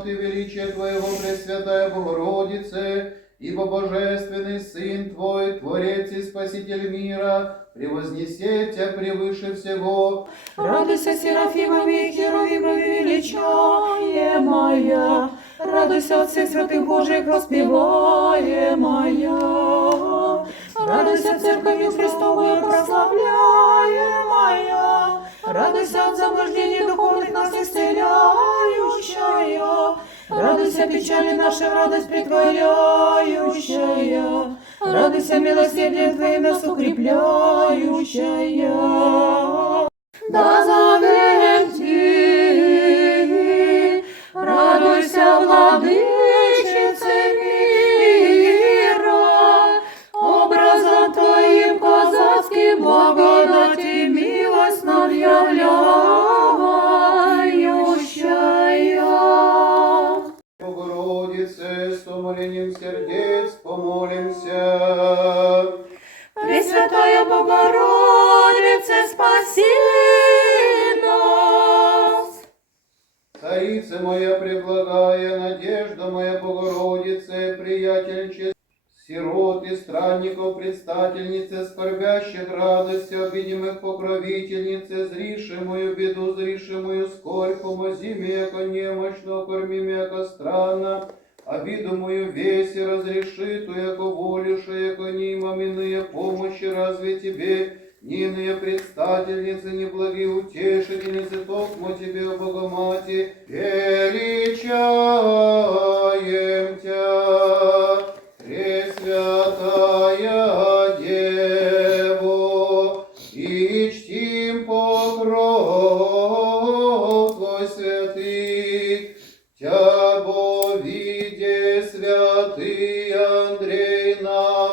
полноты величия Твоего, Пресвятая Богородице, ибо Божественный Сын Твой, Творец и Спаситель мира, превознесет Тебя превыше всего, Радуйся, Серафимами, Херувимами, величаемая. Радуйся от всех святых Божьих, воспеваемая. Радуйся, Церковью Христовую, прославляемая. Радуйся от заблуждений Радуйся, печали наши в радость притворяющая. Радуйся, милосердие Твое нас укрепляющая. Да Царица моя преблагая, надежда моя Богородице, приятельнице сирот и странников, предстательнице, скорбящих радости, обидимых покровительнице, зриши мою беду, зриши мою скорбь, помози мне, немощно, корми меня, яко странно, обиду мою весь и разреши, ту, яко волюша, яко нимам иные помощи, разве тебе, ни иные предстательницы, ни благие утешительницы, токмо тебе, Богомати, величаем Тя, Пресвятая Дево, и чтим покров Твой святых, Тя бо виде святый Андрей на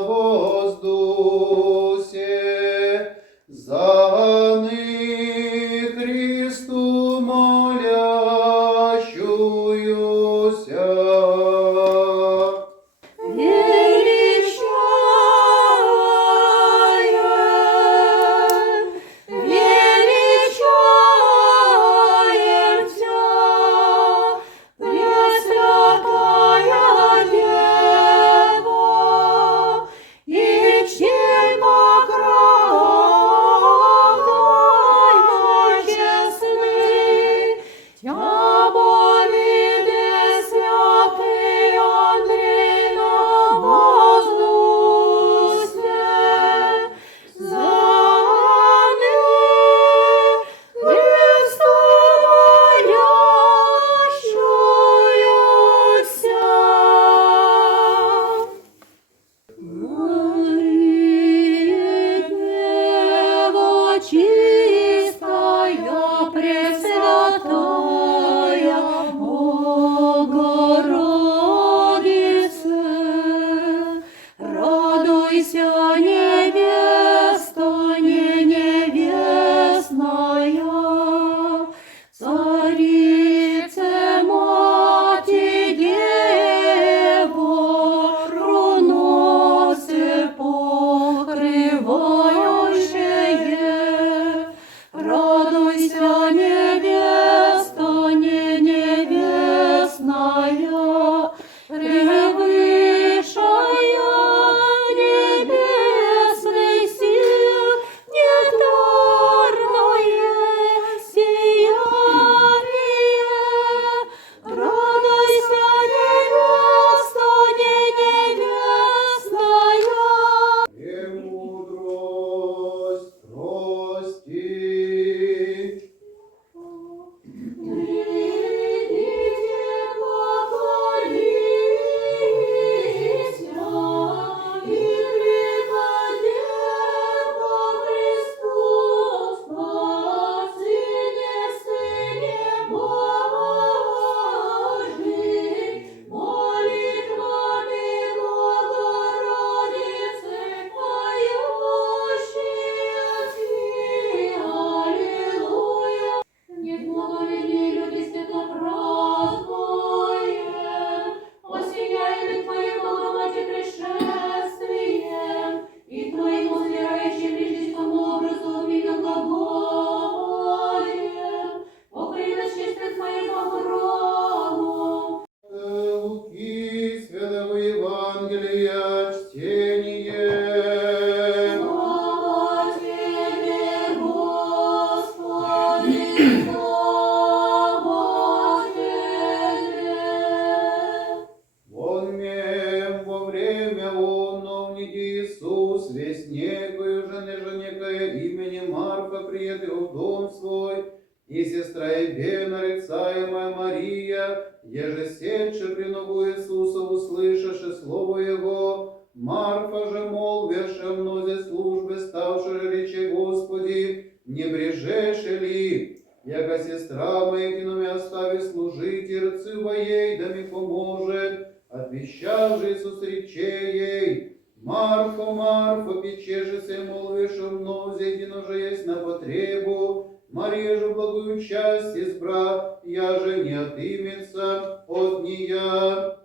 некое имени Марфа приехал в дом свой, и сестра Ебе, нарицаемая Мария, еже сетше при ногу Иисуса, услышавши слово Его, Марфа же, молвяше в нозе службы, ставши же речи Господи, не брежеше ли, яко сестра моя киноме остави служить, и рцы моей, да ми поможет, Отвещал же Иисус рече ей, Марфа, печеше се, молвишь в нозе, едино же есть на потребу, Мария же благую часть избра, я же не отымется от нея.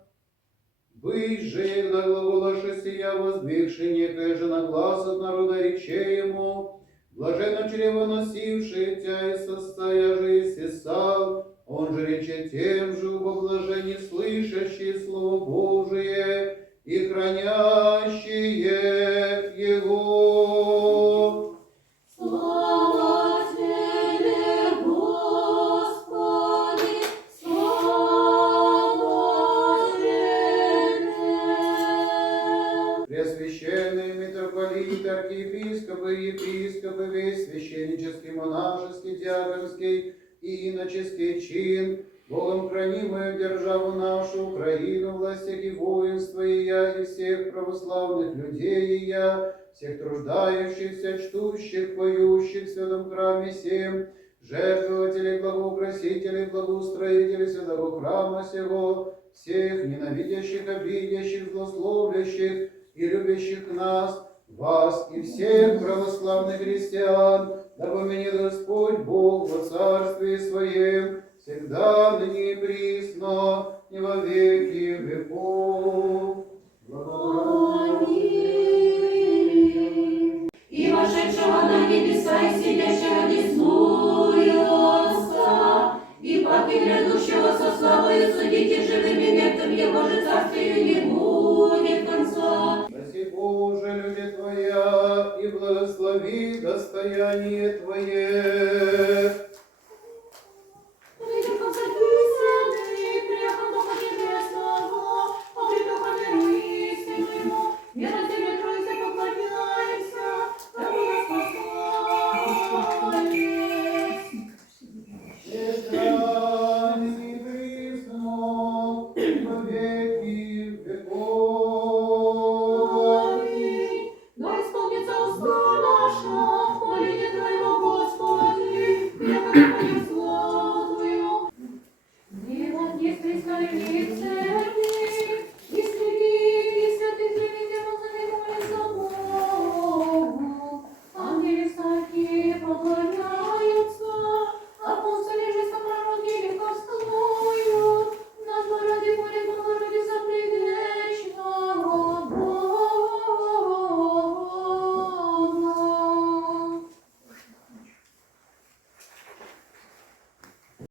Вы же на глаголаше сия воздвигши некое же на глаз от народа рече ему, Блаженно чрево носивший тя и состоя же и сесал, он же рече тем же во слышащие Слово Божие. И хранящие архиепископы, епископы, весь священнический, монашеский, диаконский и иноческий чин, Богом хранимую державу нашу, Украину, властях и воинства, и я, и всех православных людей, и я, всех труждающихся, чтущих, поющих в святом храме всем, жертвователей, благоукрасителей, благоустроителей святого храма сего, всех ненавидящих, обидящих, злословлящих и любящих нас, вас и всех православных христиан, да поменит Господь Бог во Царстве Своем, всегда, ныне и присно, и во веки веков. Аминь. и благослови достояние Твое. Gracias.